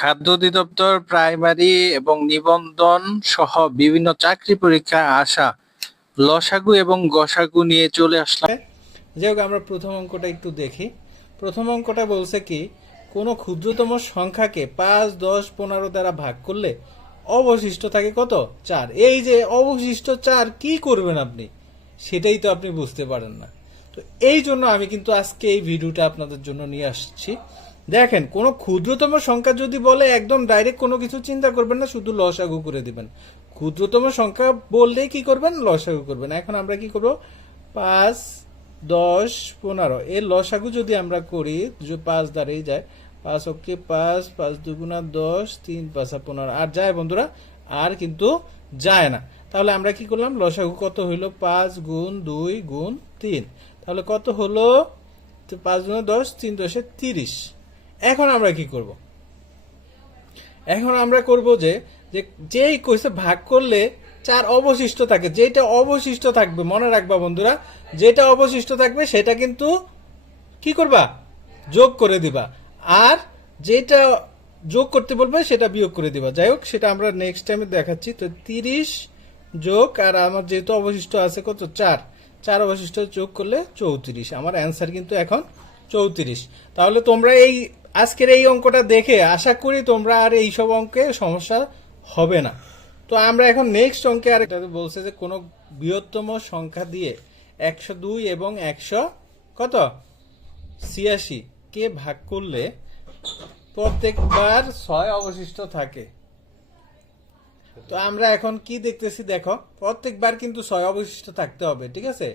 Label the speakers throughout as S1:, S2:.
S1: খাদ্য অধিদপ্তর, প্রাইমারি এবং নিবন্ধন সহ বিভিন্ন চাকরি পরীক্ষায় আসা লসাগু এবং গসাগু নিয়ে চলে আসলাম।
S2: যাই হোক, আমরা প্রথম অঙ্কটা একটু দেখি। প্রথম অঙ্কটা বলছে কি, কোনো ক্ষুদ্রতম সংখ্যাকে পাঁচ, দশ, পনেরো দ্বারা ভাগ করলে অবশিষ্ট থাকে কত? চার। এই যে অবশিষ্ট চার, কি করবেন আপনি? সেটাই তো আপনি বুঝতে পারেন না। তো এই জন্য আমি কিন্তু আজকে এই ভিডিওটা আপনাদের জন্য নিয়ে আসছি। দেখেন, কোনো ক্ষুদ্রতম সংখ্যা যদি বলে, একদম ডাইরেক্ট কোনো কিছু চিন্তা করবেন না, শুধু লসাগু করে দিবেন। ক্ষুদ্রতম সংখ্যা বললেই কি করবেন? লসাগু করবেন। এখন আমরা কি করব? পাঁচ, দশ, পনেরো। এর লসাগু যদি আমরা করি পাঁচ দ্বারাই যায়, পাঁচ অক্ষে পাঁচ পাঁচ দুগুণা দশ, তিন, পাঁচা পনেরো। আর যায় বন্ধুরা, আর কিন্তু যায় না। তাহলে আমরা কি করলাম? লসাগু কত হইল? পাঁচ গুণ দুই গুণ তিন। তাহলে কত হলো? পাঁচ গুণা দশ, তিন দশে তিরিশ। এখন আমরা কি করব? এখন আমরা করব যে যেই কইছে ভাগ করলে চার অবশিষ্ট থাকে যেটা অবশিষ্ট থাকবে, মনে রাখবা বন্ধুরা, যেটা অবশিষ্ট থাকবে সেটা কিন্তু কি করবা? যোগ করে দিবা। আর যেটা যোগ করতে বলবে সেটা বিয়োগ করে দিবা। যাই হোক, সেটা আমরা নেক্সট টাইমে দেখাচ্ছি। তো তিরিশ যোগ, আর আমার যেহেতু অবশিষ্ট আছে কত? চার। চার অবশিষ্ট যোগ করলে চৌত্রিশ। আমার অ্যান্সার কিন্তু এখন চৌত্রিশ। তাহলে তোমরা এই আজকের এই অঙ্কটা দেখে আশা করি তোমরা আর এই সব অঙ্কে সমস্যা হবে না। তো আমরা এখন নেক্সট অঙ্কে আর বলছে যে কোনো বৃহত্তম সংখ্যা দিয়ে একশো দুই এবং একশো কত? ছিয়াশি। কে ভাগ করলে প্রত্যেকবার ছয় অবশিষ্ট থাকে? তো আমরা এখন কি দেখতেছি দেখো, প্রত্যেকবার কিন্তু ছয় অবশিষ্ট থাকতে হবে, ঠিক আছে?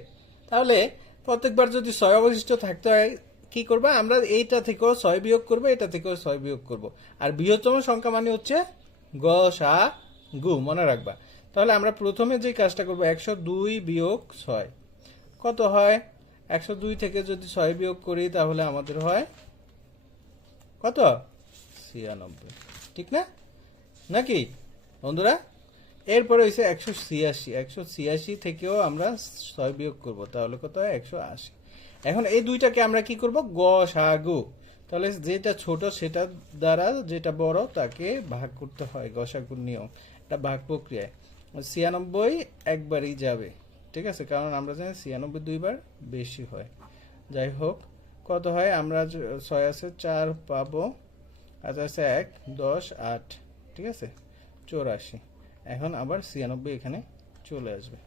S2: তাহলে প্রত্যেকবার যদি ছয় অবশিষ্ট থাকতে হয় কি করবা? আমরা এইটা থেকেও ছয় বিয়োগ করব, এটা থেকেও ছয় বিয়োগ করব। আর বৃহত্তম সংখ্যা মানে হচ্ছে গ, সা, গু, মনে রাখবা। তাহলে আমরা প্রথমে যে কাজটা করব, একশো দুই বিয়োগ ছয়। কত হয়? একশো দুই থেকে যদি ছয় বিয়োগ করি, তাহলে আমাদের হয় কত? ছিয়ানব্বই। ঠিক না? নাকি? বন্ধুরা, এরপরে হয়েছে একশো ছিয়াশি। একশো ছিয়াশি থেকেও আমরা ছয় বিয়োগ করব, তাহলে কত হয়? একশো আশি। এখন এই দুইটাকে আমরা কি করব? গ, সাগু। তাহলে যেটা ছোট সেটা দ্বারা যেটা বড় তাকে ভাগ করতে হয় গসাগুর নিয়ম। এটা ভাগ প্রক্রিয়ায়। ছিয়ানব্বই একবারই যাবে, ঠিক আছে? কারণ আমরা জানি ছিয়ানব্বই দুইবার বেশি হয়। যাই হোক, কত হয়? আমরা ছয় আছে চার পাবো আচ্ছা আছে এক, দশ, আট, ঠিক আছে? চৌরাশি। এখন আবার ছিয়ানব্বই এখানে চলে আসবে।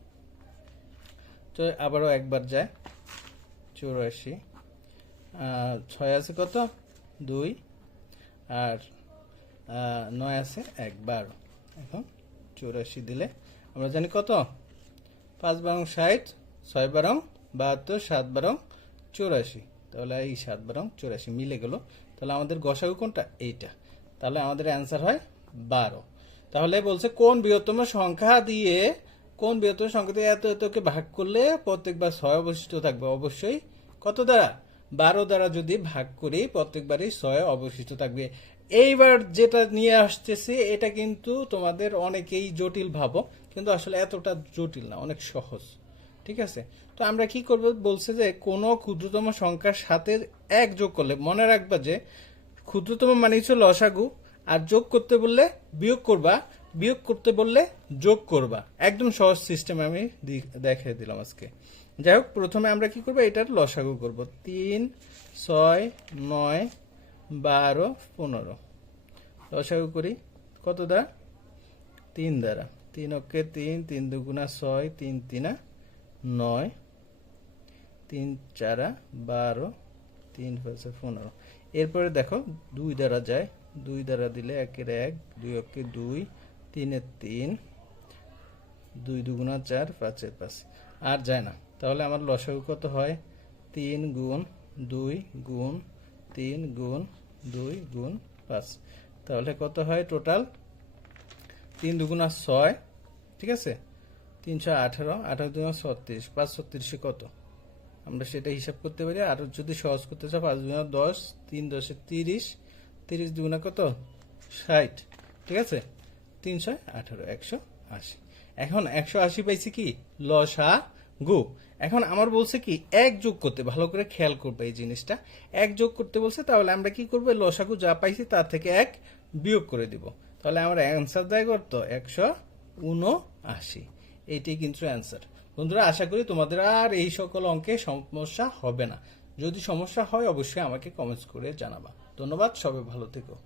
S2: তো আবারও একবার যায়। চৌরাশি। ছয় আছে কত? দুই। আর নয় আছে এক বারো। এখন চৌরাশি দিলে আমরা জানি কত? পাঁচ বারং ষাট, ছয় বারং বাহাত্তর, সাত বারং চুরাশি। তাহলে এই সাত বারং চুরাশি মিলে গেল। তাহলে আমাদের গসাগু কোনটা এইটা। তাহলে আমাদের অ্যান্সার হয় বারো। তাহলে বলছে কোন বৃহত্তম সংখ্যা দিয়ে কোন বৃহত্তম সংখ্যা দিয়ে এত এতকে ভাগ করলে প্রত্যেকবার ছয় অবশিষ্ট থাকবে? অবশ্যই। কত দ্বারা? বারো দ্বারা যদি ভাগ করি প্রত্যেকবারই ছয় অবশিষ্ট থাকবে। এইবার যেটা নিয়ে আসতেছি, এটা কিন্তু তোমাদের অনেকেই জটিল ভাবো, কিন্তু আসলে এতটা জটিল না, অনেক সহজ। ঠিক আছে? তো আমরা কি করব? বলছে যে কোনো ক্ষুদ্রতম সংখ্যার সাথে এক যোগ করলে, মনে রাখবা যে ক্ষুদ্রতম মানে হচ্ছে লসাগু, আর যোগ করতে বললে বিয়োগ করবা বিয়োগ করতে বললে যোগ করবা। একদম সহজ সিস্টেম আমি দি- দেখিয়ে দিলাম আজকে। যাই হোক, প্রথমে আমরা কি করব? এটার লসাগু করব। তিন, ছয়, নয়, বারো, পনেরো। লসাগু করি। কত দ্বারা? তিন দ্বারা। তিন অক্ষে তিন তিন দুগুণা ছয়, তিন তিনা নয়। তিন চারা বারো, তিন পাঁচে পনেরো। এরপরে দেখো, দুই দ্বারা যায়। দুই দ্বারা দিলে একের এক, দুই অক্ষে দুই তিনের তিন, দুই দুগুণা চার, পাঁচের পাঁচ। আর যায় না। তাহলে আমার লসাগু কত হয়? তিন গুণ দুই গুণ তিন গুণ দুই গুণ পাঁচ। তাহলে কত হয় টোটাল? তিন দুগুণা ছয়, ঠিক আছে? তিনশো আঠারো আঠারো দুগুণা ছত্রিশ। পাঁচ ছত্রিশে কত? আমরা সেটা হিসাব করতে পারি। আর যদি সহজ করতে চাও, পাঁচ দুগুণা দশ, তিন দশে তিরিশ তিরিশ দুগুণা কত? ষাট, ঠিক আছে? তিনশো আঠারো, একশো আশি। এখন একশো আশি পাইছি কি? লসা গু। এখন আমার বলছে কি, এক যোগ করতে, ভালো করে খেয়াল করবে এই জিনিসটা। এক যোগ করতে বলছে, তাহলে আমরা কি করব? লসাগু যা পাইছি, তার থেকে এক বিয়োগ করে দিব। তাহলে আমার অ্যান্সার দেয় করতো একশো উনআশি। এইটাই কিন্তু অ্যান্সার। বন্ধুরা, আশা করি তোমাদের আর এই সকল অঙ্কে সমস্যা হবে না। যদি সমস্যা হয়, অবশ্যই আমাকে কমেন্টস করে জানাবা। ধন্যবাদ, সবাই ভালো থেকো।